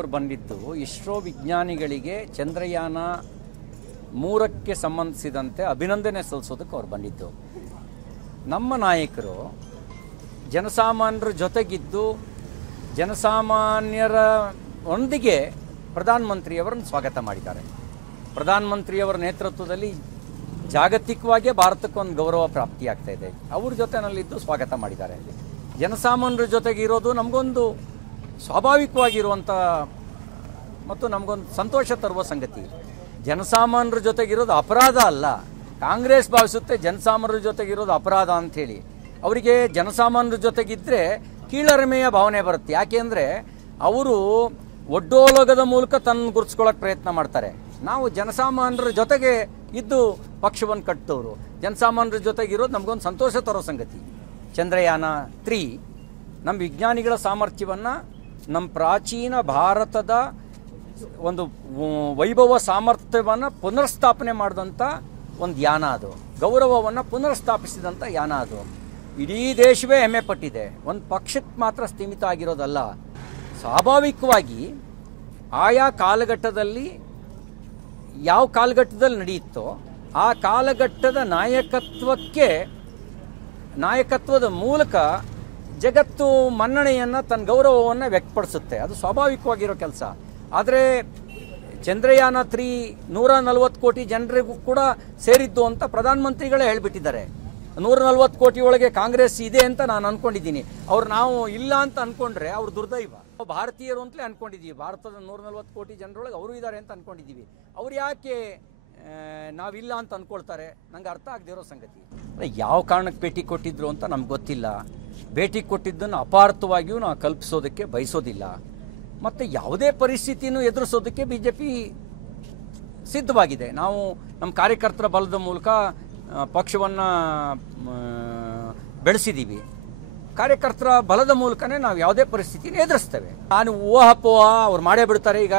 ಅವರು ಬಂದಿದ್ದು ಇಸ್ರೋ ವಿಜ್ಞಾನಿಗಳಿಗೆ ಚಂದ್ರಯಾನ 3ಕ್ಕೆ ಸಂಬಂಧಿಸಿದಂತೆ ಅಭಿನಂದನೆ ಸಲ್ಲಿಸೋದಕ್ಕೆ ಅವ್ರು ಬಂದಿದ್ದು. ನಮ್ಮ ನಾಯಕರು ಜನಸಾಮಾನ್ಯರ ಜೊತೆಗಿದ್ದು ಜನಸಾಮಾನ್ಯರ ಒಂದಿಗೆ ಪ್ರಧಾನಮಂತ್ರಿಯವರನ್ನು ಸ್ವಾಗತ ಮಾಡಿದ್ದಾರೆ. ಪ್ರಧಾನಮಂತ್ರಿಯವರ ನೇತೃತ್ವದಲ್ಲಿ ಜಾಗತಿಕವಾಗಿ ಭಾರತಕ್ಕೊಂದು ಗೌರವ ಪ್ರಾಪ್ತಿಯಾಗ್ತಾ ಇದೆ. ಅವ್ರ ಜೊತೆನಲ್ಲಿದ್ದು ಸ್ವಾಗತ ಮಾಡಿದ್ದಾರೆ. ಜನಸಾಮಾನ್ಯರ ಜೊತೆಗೆ ಇರೋದು ನಮಗೊಂದು ಸ್ವಾಭಾವಿಕವಾಗಿರುವಂಥ ಮತ್ತು ನಮಗೊಂದು ಸಂತೋಷ ತರುವ ಸಂಗತಿ. ಜನಸಾಮಾನ್ಯರ ಜೊತೆಗಿರೋದು ಅಪರಾಧ ಅಲ್ಲ. ಕಾಂಗ್ರೆಸ್ ಭಾವಿಸುತ್ತೆ ಜನಸಾಮಾನ್ಯರ ಜೊತೆಗಿರೋದು ಅಪರಾಧ ಅಂಥೇಳಿ. ಅವರಿಗೆ ಜನಸಾಮಾನ್ಯರ ಜೊತೆಗಿದ್ದರೆ ಕೀಳರಿಮೆಯ ಭಾವನೆ ಬರುತ್ತೆ. ಯಾಕೆಂದರೆ ಅವರು ಒಡ್ಡೋಲೋಗದ ಮೂಲಕ ತನ್ನ ಗುರುತಿಸ್ಕೊಳ್ಳೋಕೆ ಪ್ರಯತ್ನ ಮಾಡ್ತಾರೆ. ನಾವು ಜನಸಾಮಾನ್ಯರ ಜೊತೆಗೆ ಇದ್ದು ಪಕ್ಷವನ್ನು ಕಟ್ಟಿದವರು. ಜನಸಾಮಾನ್ಯರ ಜೊತೆಗಿರೋದು ನಮಗೊಂದು ಸಂತೋಷ ತರೋ ಸಂಗತಿ. ಚಂದ್ರಯಾನ 3 ನಮ್ಮ ವಿಜ್ಞಾನಿಗಳ ಸಾಮರ್ಥ್ಯವನ್ನು, ನಮ್ಮ ಪ್ರಾಚೀನ ಭಾರತದ ಒಂದು ವೈಭವ ಸಾಮರ್ಥ್ಯವನ್ನು ಪುನರ್ಸ್ಥಾಪನೆ ಮಾಡಿದಂಥ ಒಂದು ಯಾನ ಅದು. ಗೌರವವನ್ನು ಪುನರ್ಸ್ಥಾಪಿಸಿದಂಥ ಯಾನ ಅದು. ಇಡೀ ದೇಶವೇ ಹೆಮ್ಮೆ ಪಟ್ಟಿದೆ. ಒಂದು ಪಕ್ಷಕ್ಕೆ ಮಾತ್ರ ಸೀಮಿತ ಆಗಿರೋದಲ್ಲ. ಸ್ವಾಭಾವಿಕವಾಗಿ ಆಯಾ ಕಾಲಘಟ್ಟದಲ್ಲಿ ಯಾವ ಕಾಲಘಟ್ಟದಲ್ಲಿ ನಡೆಯುತ್ತೋ ಆ ಕಾಲಘಟ್ಟದ ನಾಯಕತ್ವದ ಮೂಲಕ ಜಗತ್ತು ಮನ್ನಣೆಯನ್ನು, ತನ್ನ ಗೌರವವನ್ನು ವ್ಯಕ್ತಪಡಿಸುತ್ತೆ. ಅದು ಸ್ವಾಭಾವಿಕವಾಗಿರೋ ಕೆಲಸ. ಆದರೆ ಚಂದ್ರಯಾನ 3 140 ಕೋಟಿ ಜನರಿಗೂ ಕೂಡ ಸೇರಿದ್ದು ಅಂತ ಪ್ರಧಾನಮಂತ್ರಿಗಳೇ ಹೇಳಿಬಿಟ್ಟಿದ್ದಾರೆ. 140 ಕೋಟಿ ಒಳಗೆ ಕಾಂಗ್ರೆಸ್ ಇದೆ ಅಂತ ನಾನು ಅಂದ್ಕೊಂಡಿದ್ದೀನಿ. ನಾವು ಇಲ್ಲ ಅಂತ ಅಂದ್ಕೊಂಡ್ರೆ ಅವ್ರು ದುರ್ದೈವ. ಭಾರತೀಯರು ಅಂತಲೇ ಅಂದ್ಕೊಂಡಿದ್ದೀವಿ. ಭಾರತದ 140 ಕೋಟಿ ಜನರೊಳಗೆ ಅವರು ಇದ್ದಾರೆ ಅಂತ ಅಂದ್ಕೊಂಡಿದ್ದೀವಿ. ಅವ್ರು ಯಾಕೆ ನಾವಿಲ್ಲ ಅಂತ ಅಂದ್ಕೊಳ್ತಾರೆ? ನಂಗೆ ಅರ್ಥ ಆಗದಿರೋ ಸಂಗತಿ. ಯಾವ ಕಾರಣಕ್ಕೆ ಭೇಟಿ ಕೊಟ್ಟಿದ್ರು ಅಂತ ನಮ್ಗೆ ಗೊತ್ತಿಲ್ಲ. ಭೇಟಿ ಕೊಟ್ಟಿದ್ದನ್ನು ಅಪಾರ್ಥವಾಗಿಯೂ ನಾವು ಕಲ್ಪಿಸೋದಕ್ಕೆ ಬಯಸೋದಿಲ್ಲ. ಮತ್ತು ಯಾವುದೇ ಪರಿಸ್ಥಿತಿನೂ ಎದುರಿಸೋದಕ್ಕೆ BJP ಸಿದ್ಧವಾಗಿದೆ. ನಾವು ನಮ್ಮ ಕಾರ್ಯಕರ್ತರ ಬಲದ ಮೂಲಕ ಪಕ್ಷವನ್ನು ಬೆಳೆಸಿದ್ದೀವಿ. ಕಾರ್ಯಕರ್ತರ ಬಲದ ಮೂಲಕನೇ ನಾವು ಯಾವುದೇ ಪರಿಸ್ಥಿತಿನ ಎದುರಿಸ್ತೇವೆ. ನಾನು ಊಹಾಪೋಹ ಅವ್ರು ಮಾಡೇ ಬಿಡ್ತಾರೆ. ಈಗ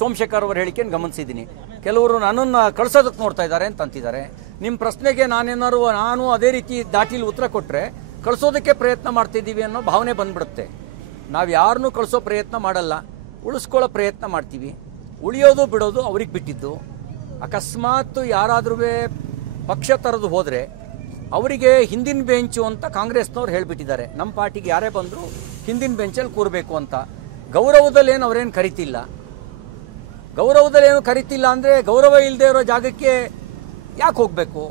ಸೋಮಶೇಖರ್ ಅವ್ರ ಹೇಳಿಕೆಯನ್ನು ಗಮನಿಸಿದ್ದೀನಿ. ಕೆಲವರು ನನ್ನನ್ನು ಕಳಿಸೋದಕ್ಕೆ ನೋಡ್ತಾ ಇದ್ದಾರೆ ಅಂತ ಅಂತಿದ್ದಾರೆ. ನಿಮ್ಮ ಪ್ರಶ್ನೆಗೆ ನಾನು ಅದೇ ರೀತಿ ದಾಟಿಲಿ ಉತ್ತರ ಕೊಟ್ಟರೆ ಕಳಿಸೋದಕ್ಕೆ ಪ್ರಯತ್ನ ಮಾಡ್ತಿದ್ದೀವಿ ಅನ್ನೋ ಭಾವನೆ ಬಂದ್ಬಿಡುತ್ತೆ. ನಾವು ಯಾರನ್ನೂ ಕಳಿಸೋ ಪ್ರಯತ್ನ ಮಾಡಲ್ಲ, ಉಳಿಸ್ಕೊಳ್ಳೋ ಪ್ರಯತ್ನ ಮಾಡ್ತೀವಿ. ಉಳಿಯೋದು ಬಿಡೋದು ಅವ್ರಿಗೆ ಬಿಟ್ಟಿದ್ದು. ಅಕಸ್ಮಾತ್ ಯಾರಾದ್ರೂ ಪಕ್ಷ ತರದು ಹೋದರೆ ಅವರಿಗೆ ಹಿಂದಿನ ಬೆಂಚು ಅಂತ ಕಾಂಗ್ರೆಸ್ನವ್ರು ಹೇಳಿಬಿಟ್ಟಿದ್ದಾರೆ. ನಮ್ಮ ಪಾರ್ಟಿಗೆ ಯಾರೇ ಬಂದರೂ ಹಿಂದಿನ ಬೆಂಚಲ್ಲಿ ಕೂರಬೇಕು ಅಂತ. ಗೌರವದಲ್ಲೇನು ಅವರೇನು ಕರಿತಿಲ್ಲ. ಗೌರವದಲ್ಲೇನು ಕರಿತಿಲ್ಲ ಅಂದರೆ ಗೌರವ ಇಲ್ಲದೆ ಇರೋ ಜಾಗಕ್ಕೆ ಯಾಕೆ ಹೋಗಬೇಕು?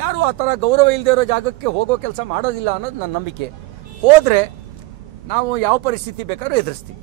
ಯಾರು ಆ ಥರ ಗೌರವ ಇಲ್ಲದೆ ಇರೋ ಜಾಗಕ್ಕೆ ಹೋಗೋ ಕೆಲಸ ಮಾಡೋದಿಲ್ಲ ಅನ್ನೋದು ನನ್ನ ನಂಬಿಕೆ. ಹೋದರೆ ನಾವು ಯಾವ ಪರಿಸ್ಥಿತಿ ಬೇಕಾದ್ರೂ ಎದುರಿಸ್ತೀವಿ.